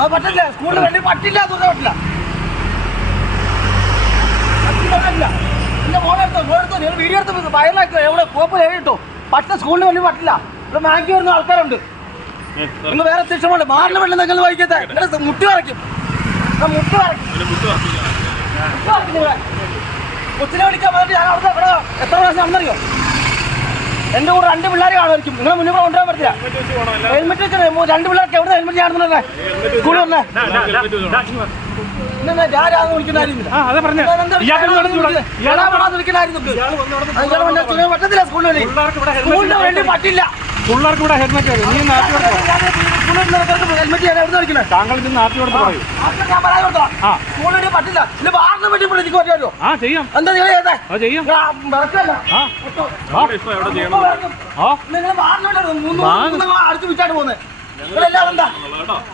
അത് പറ്റില്ല സ്കൂളിൽ വേണ്ടി പറ്റില്ല എന്ന് പറഞ്ഞാൽ പറ്റില്ല പറ്റില്ല, എന്റെ മോനെ എടുത്തോ നിങ്ങൾ വീഡിയോ എടുത്ത് വയറിലാക്കി എവിടെ? കോപ്പ് എഴുതിട്ടോ പറ്റ സ്കൂളിന് വേണ്ടി പറ്റില്ല. ഇവിടെ ബാങ്കി വരുന്ന ആൾക്കാരുണ്ട്. നിങ്ങൾ വേറെ തിരിച്ചുകൊണ്ട് മാറിന് വേണ്ടി നിങ്ങൾ വൈകിയത് നിങ്ങൾ മുട്ടി വരയ്ക്കും. മുട്ടി വരയ്ക്കും. കൊച്ചിനെ വിളിക്കാൻ വേണ്ടി ഞാൻ അവിടെ ഇവിടെ എത്ര പ്രാവശ്യം നടന്നറിയോ? എന്റെ കൂടെ രണ്ട് പിള്ളേർ കാണുമായിരിക്കും. നിങ്ങളെ മുന്നിൽ കൂടെ കൊണ്ടുപോകാൻ പറ്റില്ല. ഹെൽമെറ്റ് വെച്ചാൽ രണ്ട് പിള്ളേർക്ക് എവിടെ ഹെൽമെറ്റ് ചാടുന്നല്ലേ സ്കൂളിൽ വന്നേ. പറ്റില്ല. പിള്ളേർക്ക് ഇവിടെ ഹെൽമെറ്റ് നീ ഹെൽമെറ്റ് ഞാൻ എവിടെ കളിക്കണേ താങ്കൾ ഇത് നാട്ടി കൊടുത്ത് പറയൂ. ഞാൻ പറയാൻ കൊടുത്തോളാം. സ്കൂളിന് വേണ്ടി പറ്റില്ല. ഇല്ല വാറിനെ പറ്റി ഇവിടെ എനിക്ക് പറ്റുമോ ആ ചെയ്യാം. എന്താ നിങ്ങൾ ചെയ്തേ? ചെയ്യാം. വിറക്കല്ല? നിങ്ങൾ വാറിന് വേണ്ടി മൂന്ന് അടിച്ചു വിറ്റായിട്ട് പോകുന്നത് നിങ്ങളെല്ലാം എന്താ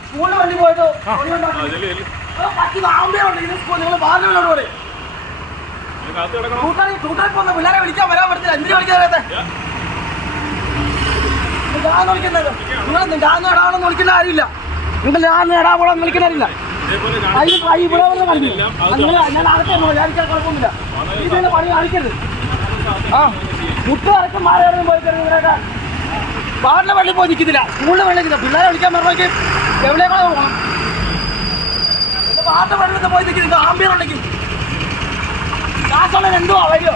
സ്കൂളിന് വേണ്ടി പോയിട്ട് പറ്റുന്ന ആവുമ്പോഴുണ്ട് ഇത് സ്കൂൾ നിങ്ങൾ വാറിന് വേണ്ടി പറയും കൂട്ടാളി കൂട്ടാളി പോകുന്ന പിള്ളേരെ വിളിക്കാൻ വരാൻ പറ്റില്ല എന്തിനു വിളിക്കാൻ ഞാൻ വിളിക്കുന്നത് നിങ്ങൾ ഞാൻ നേടാവണം വിളിക്കുന്ന ആരുമില്ല നിങ്ങൾ ഞാൻ നേടാവണം വിളിക്കുന്ന ആരില്ല കൈ കൈ ഇവിടെ വന്ന് കളിക്കും നിങ്ങൾ ഞാൻ ആകട്ടെ വിചാരിക്കാൻ കുഴപ്പമൊന്നുമില്ല. ഇതിന്റെ പണി കാണിക്കരുത്. ആ മുട്ട് വരക്കും മാറി പോയി ഇവിടെയൊക്കെ. വാറിന്റെ വെള്ളി പോയി നിൽക്കുന്നില്ല. സ്കൂളിന്റെ വെള്ളം നിൽക്കില്ല പിള്ളേരെ വിളിക്കാൻ പറഞ്ഞേക്ക് എവിടെയൊക്കെ പോകണം വാറിന്റെ വെള്ളത്തിൽ പോയി നിൽക്കുന്നുണ്ട് ആമ്പിയർ ഉണ്ടെങ്കിൽ. കാശുള്ള രണ്ടോ വരുമോ